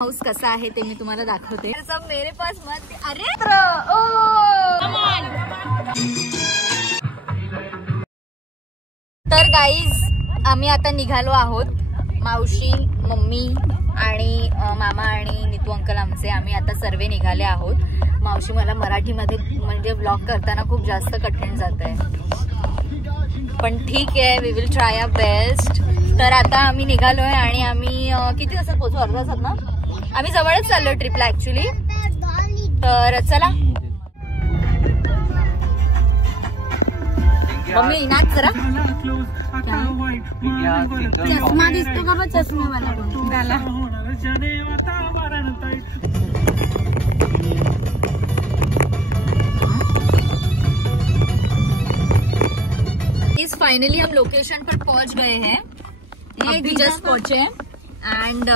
House कसा आहे ते मी तुम्हाला दाखवते। सब मेरे पास मत अरे तर गाईज आम्ही आता निघालो आहोत। मावशी, मम्मी आणि मामा आणि नीतू अंकल आमचे आम्ही आता सर्व निघाले आहोत। मावशी मला मराठीमध्ये म्हणजे ब्लॉग करताना खूप जास्त कठीण जात आहे, पण ठीक आहे, we will try our best. तर आता आम्ही निघालोय आणि आम्ही किती वाजता पोहोचू? अर्धा तासात ना? आम्ही जवळच चाललोय ट्रिपला ऍक्च्युली। तर चला मम्मी नाच जरा। चष्मा दिसतो का? चष्मेवाला फाइनली हम लोकेशन पर पहुंच गए हैं, अभी जस्ट पहुंचे हैं एंड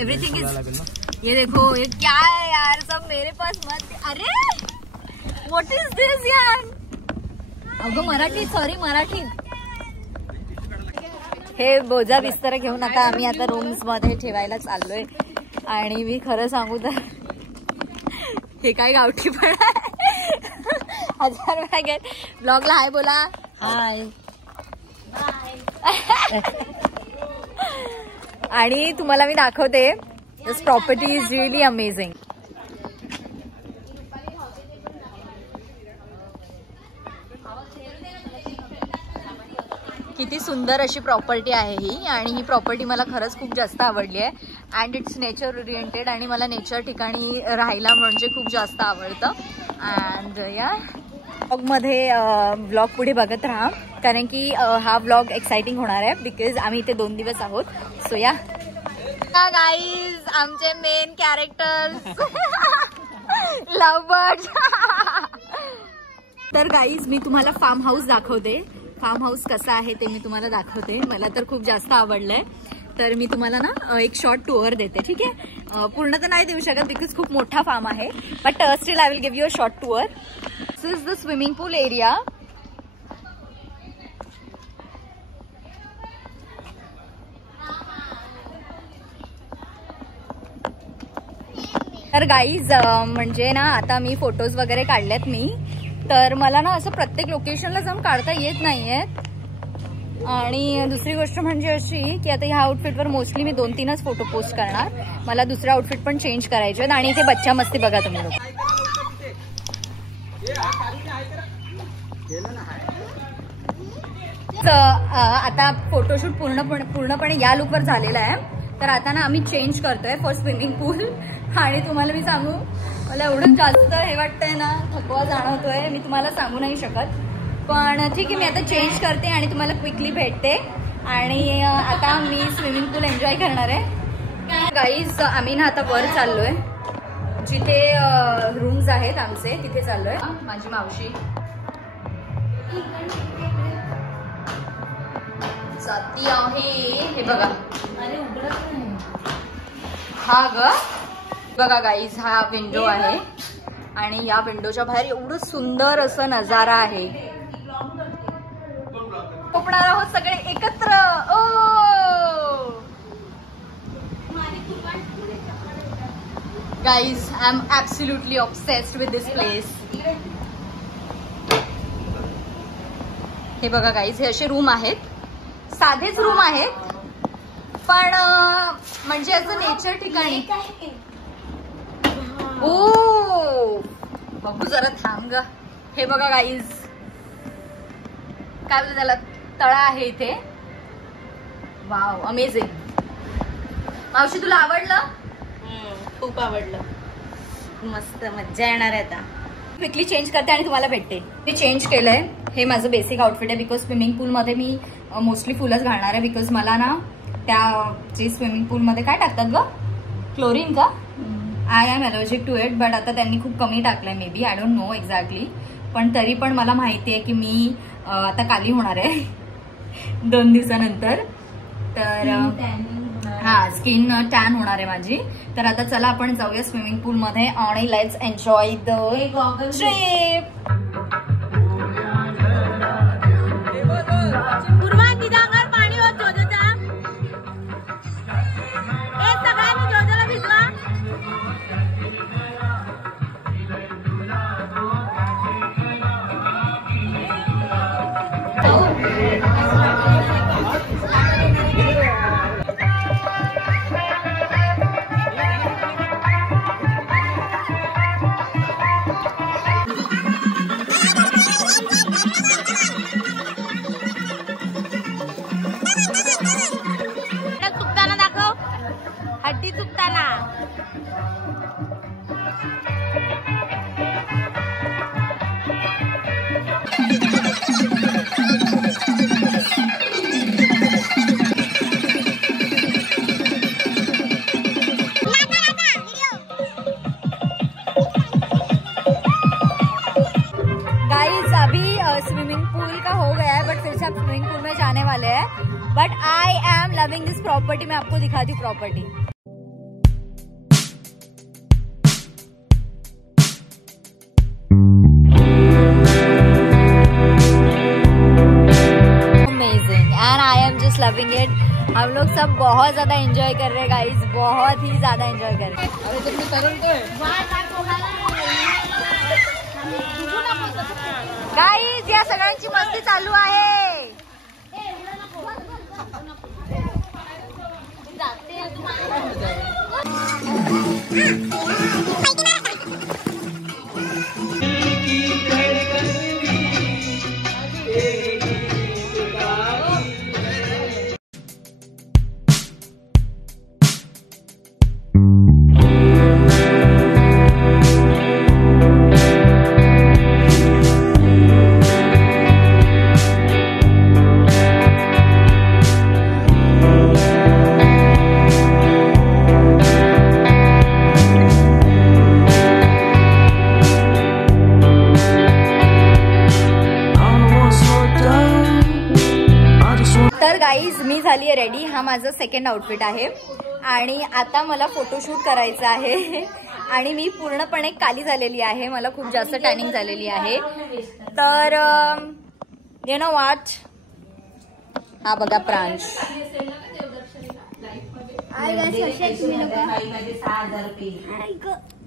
एवरीथिंग इज, ये देखो ये क्या है यार, सब मेरे पास मत अरे व्हाट इज दिस यार। अगं मराठी, सॉरी मराठी। हे बोजा बिस्तर घेऊन आता आम्ही आता रूम्स मध्ये ठेवायला चाललोय आणि मी खरं सांगू तर हे काय गावठी पण आहे। 1000 बॅग ब्लॉगला हाय बोला। हाय आणि तुम्हाला मी दाखवते, दिस प्रॉपर्टी इज रिअली अमेझिंग। किती सुंदर अशी प्रॉपर्टी आहे ही आणि ही प्रॉपर्टी मला खरंच खूप जास्त आवडली आहे अँड इट्स नेचर ओरिएंटेड आणि मला नेचर ठिकाणी राहायला म्हणजे खूप जास्त आवडतं। अँड या ब्लॉगमध्ये ब्लॉग पुढे बघत राहा कारण की हा ब्लॉग एक्साइटिंग होणार आहे बिकॉज आम्ही इथे 2 दिवस आहोत। सो या गाईज आमचे मेन कॅरेक्टर्स लव बर्ड। तर गाईज मी तुम्हाला फार्म हाऊस दाखवते। फार्म हाऊस कसा आहे ते मी तुम्हाला दाखवते। मला तर खूप जास्त आवडलंय, तर मी तुम्हाला ना एक शॉर्ट टूर देते, ठीक आहे? पूर्ण तर नाही देऊ शकत बिकॉज खूप मोठा फार्म आहे, but still I will give you a short tour. This is the swimming pool area. तर गाईज म्हणजे ना आता मी फोटोज वगैरे काढलेत मी, तर मला ना असं प्रत्येक लोकेशनला जाऊन काढता येत नाहीयेत। आणि दुसरी गोष्ट म्हणजे अशी की आता ह्या आउटफिटवर मोस्टली मी 2-3च फोटो पोस्ट करणार, मला दुसरे आउटफिट पण चेंज करायचे आहेत। आणि इथे बच्चा मस्ती बघा तुम्ही लोक। आता फोटोशूट पूर्णपणे या लुकवर झालेला आहे, तर आता ना आम्ही चेंज करतोय फॉर स्विमिंग पूल। आणि तुम्हाला मी सांगू, मला एवढं जास्त हे वाटतंय ना, थकवा जाणवतोय, मी तुम्हाला सांगू नाही शकत, पण ठीक आहे, मी आता चेंज करते आणि तुम्हाला क्विकली भेटते। आणि आता मी स्विमिंग पूल एन्जॉय करणार आहे। गाईज आम्ही ना आता वर चाललोय, जिथे रूम्स आहेत आमचे तिथे चाललोय। माझी मावशी जाती आहे, हे बघा। हा ग बघा गाईज, हा विंडो आहे आणि या विंडोच्या बाहेर एवढं सुंदर असं नजारा आहे। कोकणार आहोत सगळे एकत्र। Guys I am absolutely obsessed with this place. हे बघा गाईज, हे असे रूम आहेत, साधेच रूम आहेत, पण म्हणजे असं नेचर ठिकाणी। ओ बघू जरा थांब ग। हे बघा गाईज, काय बोलतात त्याला, तळा आहे इथे। Wow amazing. मावशी तुला आवडलं? खूप आवडलं, मस्त मज्जा येणार आहे। आता क्विकली चेंज करते आणि तुम्हाला भेटते। मी चेंज केलंय, हे माझं बेसिक आउटफिट आहे बिकॉज स्विमिंग पूलमध्ये मी मोस्टली फुलच घालणार आहे बिकॉज मला ना त्या जे स्विमिंग पूलमध्ये काय टाकतात ग, क्लोरीन का? I am allergic to it, but आता त्यांनी खूप कमी टाकलंय, maybe, I don't know exactly, पण तरी पण मला माहिती आहे की मी आता काली होणार आहे 2 दिवसानंतर, तर हा स्किन टॅन होणार आहे माझी। तर आता चला आपण जाऊया स्विमिंग पूल मध्ये आणि लेट्स एन्जॉय द ट्रिप। पाणी होत स्विमिंग पूल का हो गया है, बट फिर से आप स्विमिंग पूल में जाने वाले हैं। But I am loving this property. मैं आपको दिखाती हूँ property. Amazing and I am just loving it. हम लोग सब बहुत ज्यादा एंजॉय कर रहे हैं गाइस, बहुत ही ज्यादा एंजॉय कर रहे हैं गाइस। या सगळ्यांची मस्ती चालू आहे। गाईज मी झाली आहे रेडी। हा माझा सेकंड आउटफिट आहे आणि आता मला फोटोशूट करायचं आहे आणि मी पूर्णपणे काली झालेली आहे। मला खूप जास्त टॅनिंग झालेली आहे। तर यू नो व्हॉट, हा बघा प्रांश।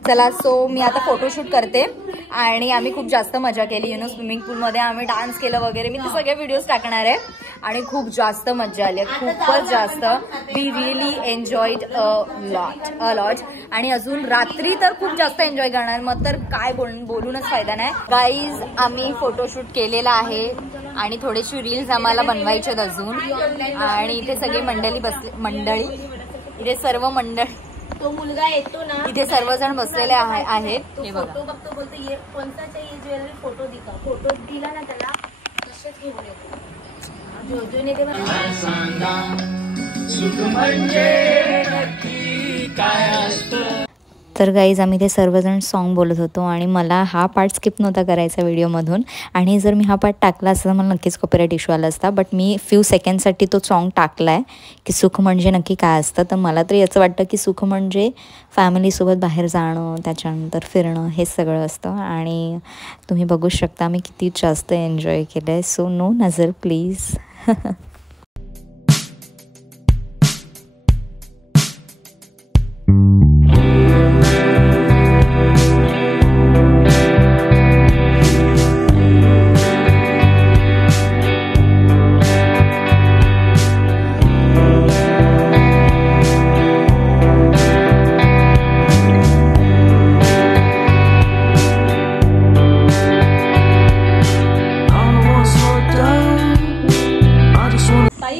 चला सो मी आता फोटोशूट करते आणि आम्ही खूप जास्त मजा केली। यु नो स्विमिंग पूल मध्ये आम्ही डान्स केलं वगैरे। मी ते सगळे व्हिडिओज टाकणार आहे आणि खूप जास्त मजा आली, खूपच जास्त। We really enjoyed a lot आणि अजून रात्री तर खूप जास्त एन्जॉय करणार। मग तर काय बोलूनच फायदा नाही। गाईज आम्ही फोटोशूट केलेला आहे आणि थोडेसे रील्स आम्हाला बनवायचे अजून। आणि इथे सगळी मंडळी इथे सर्व मंडळी, तो मुलगा येतो ना, इथे सर्वजण बसलेले आहेत। हे बघा, फोटो बघतो, बोलतो ये कोणता चाहिए ज्वेलरी, फोटो दिखा। फोटो दिला ना त्याला, तसेच घेऊन येतो। जोजोने ते तर गाईज आम्ही ते सर्वजण सॉन्ग बोलत होतो आणि मला हा पार्ट स्किप नव्हता करायचा व्हिडिओमधून। आणि जर मी हा पार्ट टाकला असता तर मला नक्कीच कॉपीराइट इश्यू आला असता। बट मी फ्यू सेकंडसाठी तो सॉन्ग टाकला आहे की सुख म्हणजे नक्की काय असतं। तर मला तरी याचं वाटतं की सुख म्हणजे फॅमिलीसोबत बाहेर जाणं, त्याच्यानंतर फिरणं, हे सगळं असतं। आणि तुम्ही बघू शकता मी किती जास्त एन्जॉय केलं आहे। सो नो नजर प्लीज।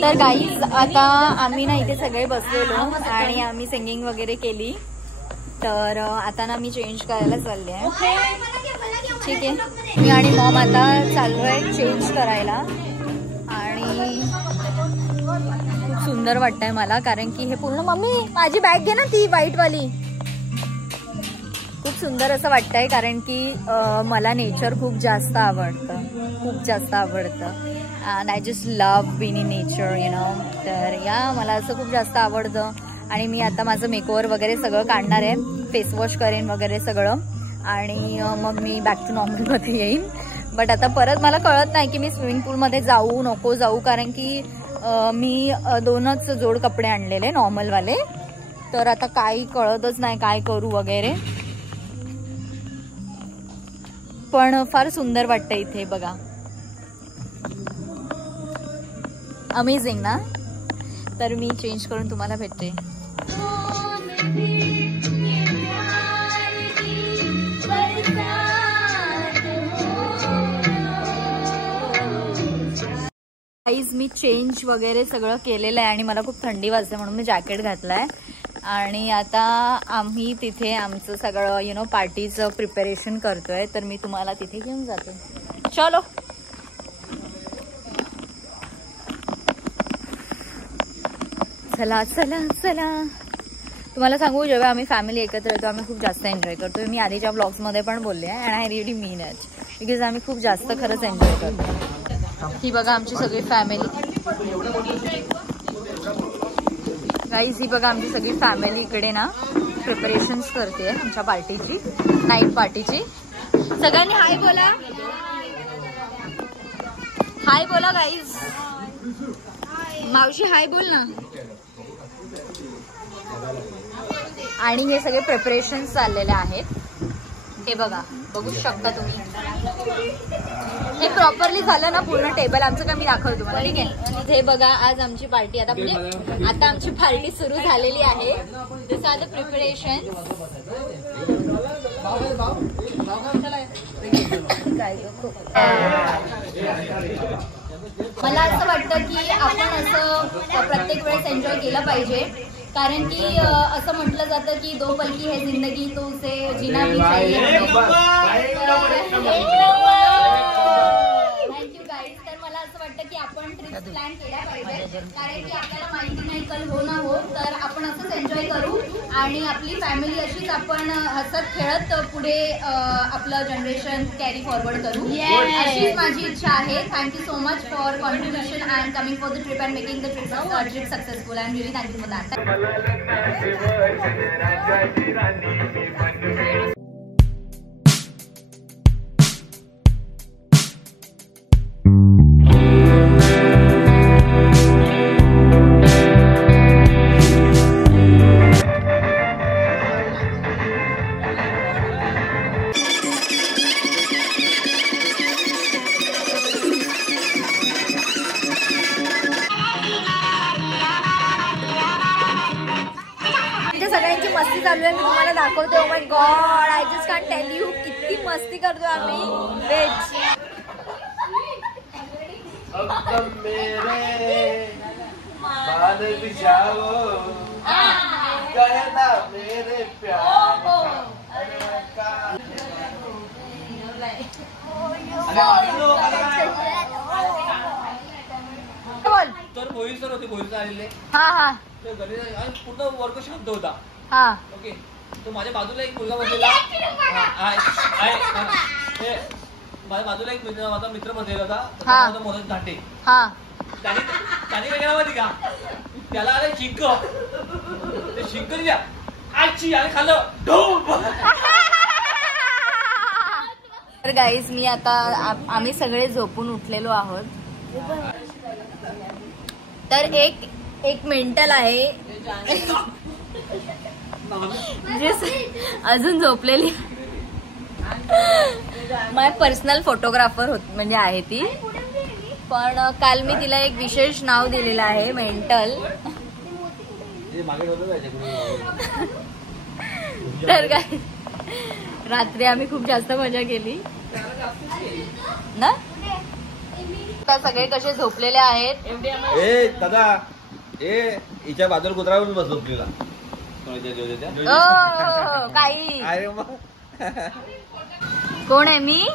तर गाईज आता आम्ही ना इथे सगळे बसलेलो आणि आम्ही सिंगिंग वगैरे केली। तर आता ना मी चेंज करायला चालले आहे। ठीक आहे, मी आणि मॉम आता चाललो आहे चेंज करायला आणि खूप सुंदर वाटतंय मला, कारण की हे पूर्ण, मम्मी माझी बॅग घे ना ती व्हाईटवाली। खूप सुंदर असं वाटतंय कारण की मला नेचर खूप जास्त आवडतं, खूप जास्त आवडतं। and I just love being in nature, you know. तर या मला असं खूप जास्त आवडतं आणि मी आता माझं मेकओव्हर वगैरे सगळं काढणार आहे, फेस वॉश करेन वगैरे सगळं आणि मग मी बॅक टू नॉर्मलमध्ये येईन। बट आता परत मला कळत नाही की मी स्विमिंग पूलमध्ये जाऊ नको जाऊ, कारण की मी 2च जोड कपडे आणलेले नॉर्मलवाले। तर आता काही कळतच नाही काय करू वगैरे, पण फार सुंदर वाटतं इथे बघा। अमेझिंग ना। तर मी चेंज करून तुम्हाला भेटते। गाईज मी चेंज वगैरे सगळं केलेलं आहे आणि मला खूप थंडी वाजते म्हणून मी जॅकेट घातलाय। आणि आता आम्ही तिथे आमचं सगळं पार्टीचं प्रिपरेशन करतोय, तर मी तुम्हाला तिथे घेऊन जाते. चलो. चला चला चला. तुम्हाला सांगू, जेव्हा आम्ही फॅमिली एकत्र येतो आम्ही खूप जास्त एन्जॉय करतो. मी आधीच्या ब्लॉग्समध्ये पण बोलले आहे, and I really mean it, because आम्ही खूप जास्त खरंच एन्जॉय करतो. ही बघा आमची सगळी फॅमिली. गाईज ही बघा आमची सगळी फॅमिली इकडे ना प्रिपरेशन्स करते आमच्या पार्टीची, नाईट पार्टीची. सगळ्यांनी हाय बोला, हाय बोला गाईज. मावशी हाय बोल ना. आणि हे सगळे प्रिपरेशन्स चाललेले आहेत. हे बघा, बघू शकता तुम्ही. हे प्रॉपरली झालं ना पूर्ण टेबल आमचं का मी दाखवतो तुम्हाला, ठीक आहे. हे बघा आज आमची पार्टी, आता म्हणजे आता आमची पार्टी सुरू झालेली आहे. दिस आर द प्रिपरेशन. मला असं वाटतं की आपण असं प्रत्येक वेळेस एन्जॉय केलं पाहिजे, कारण की असं म्हटलं जातं की दो पल की है जिंदगी तो उसे जीना भी चाहिए. Thank you guys. तर मला असं वाटतं की आपण ट्रिप प्लॅन केल्या पाहिजे, कारण की आपल्याला माहिती नाही कल हो ना हो, तर आपण असंच एन्जॉय करू आणि आपली फॅमिली अशीच आपण हसत खेळत पुढे आपलं जनरेशन कॅरी फॉरवर्ड करू, अशीच माझी इच्छा आहे. Thank you so much for contribution and coming for the trip and making the trip successful. I am really thank you for that. सगळ्यांची मस्ती चालू आहे, मी तुम्हाला दाखवते. Oh my god, I just can't tell you किती मस्ती करतोय आम्ही. वेज तर मोहित सर होते, मोहित आलेले. हा हा पूर्ण वर्ग शांत होता. हा ओके. तो माझ्या बाजूला एक मुलगा बसलेला, माझ्या बाजूला एक माझा मित्र बसलेला होता, मोहन घाटे. हा त्याने काय केला माहिती का, त्याला आले शिंक, ते शिंक दिल्या आजची आणि खाल्लं ढोल. तर गाईज मी आता आम्ही सगळे झोपून उठलेलो आहोत. तर एक मेंटल आहे जे अजून झोपलेली, माय पर्सनल फोटोग्राफर म्हणजे आहे ती, पण काल मी तिला एक विशेष नाव दिलेलं आहे, मेंटल. तर काय रात्री आम्ही खूप जास्त मजा केली ना. आता सगळे कसे झोपलेले आहेत. ए दादा, हिच्या बाजूला कुत्रावरून बस झोपलेला. काही कोण आहे मी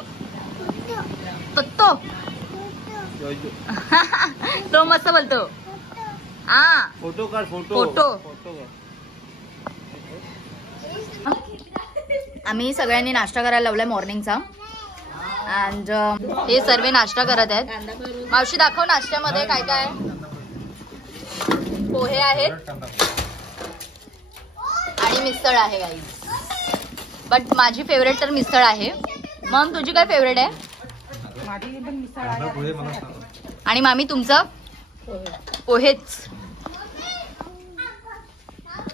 तो मस्त बोलतो. हा फोटो काढ, फोटो. आम्ही सगळ्यांनी नाश्ता करायला लावलाय मॉर्निंगचा, अँड हे सर्व नाश्ता करत आहेत. मावशी दाखव नाश्त्यामध्ये काय काय. पोहे आहेत आणि मिसळ आहे गाईज, बट माझी फेवरेट तर मिसळ आहे. मग तुझी काय फेवरेट आहे. आणि मामी तुमचं पोहेच.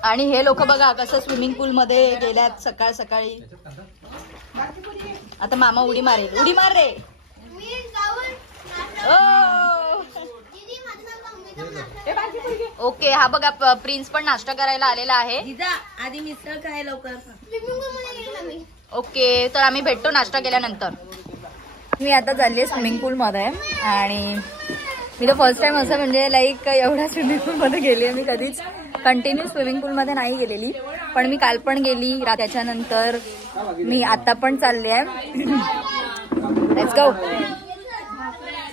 आणि हे लोक बघा कसं स्विमिंग पूल मध्ये गेल्यात सकाळ सकाळी. आता मामा उडी मारेल. उडी मार रे. ओके. हा बघा प्रिन्स पण नाश्ता करायला आलेला आहे. आधी मिसळ काय लवकर. ओके, तर आम्ही भेटतो नाश्ता केल्यानंतर. मी आता चालली आहे स्विमिंग पूल मध्ये, आणि मी तर फर्स्ट टाइम असं म्हणजे लाईक एवढ्या स्विमिंग पूल मध्ये गेली आहे मी कधीच. कंटिन्यू स्विमिंग पूलमध्ये नाही गेलेली, पण मी काल पण गेली, त्याच्यानंतर मी आता पण चालले आहे. Let's go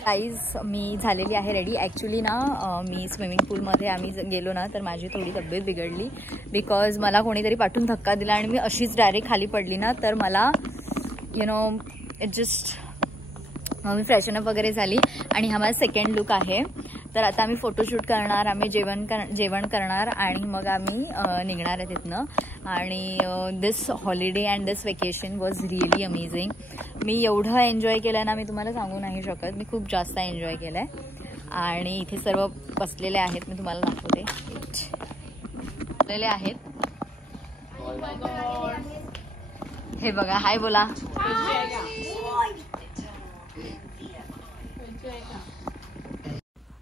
guys. मी झालेली आहे रेडी. ॲक्च्युली ना मी स्विमिंग पूलमध्ये आम्ही गेलो ना तर माझी थोडी तब्येत बिघडली, बिकॉज मला कोणीतरी पाठवून धक्का दिला आणि मी अशीच डायरेक्ट खाली पडली ना, तर मला इट जस्ट मी फ्रेशनअप वगैरे झाली आणि हा माझा सेकंड लुक आहे. तर आता आम्ही फोटोशूट करणार, आम्ही जेवण करणार आणि मग आम्ही निघणार आहे तिथनं. आणि this holiday and this vacation was really amazing. मी एवढं एन्जॉय केलं ना, मी तुम्हाला सांगू नाही शकत. मी खूप जास्त एन्जॉय केलं आहे. आणि इथे सर्व बसलेले आहेत, मी तुम्हाला दाखवते. बसलेले आहेत, हे बघा. हाय बोला.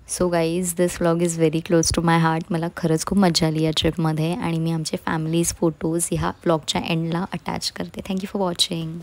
So guys, this vlog is very close to my heart. मला खरंच खूप मजा आली या ट्रिपमध्ये आणि मी आमचे फॅमिलीज फोटोज ह्या व्लॉगच्या एंडला अटॅच करते. Thank you for watching.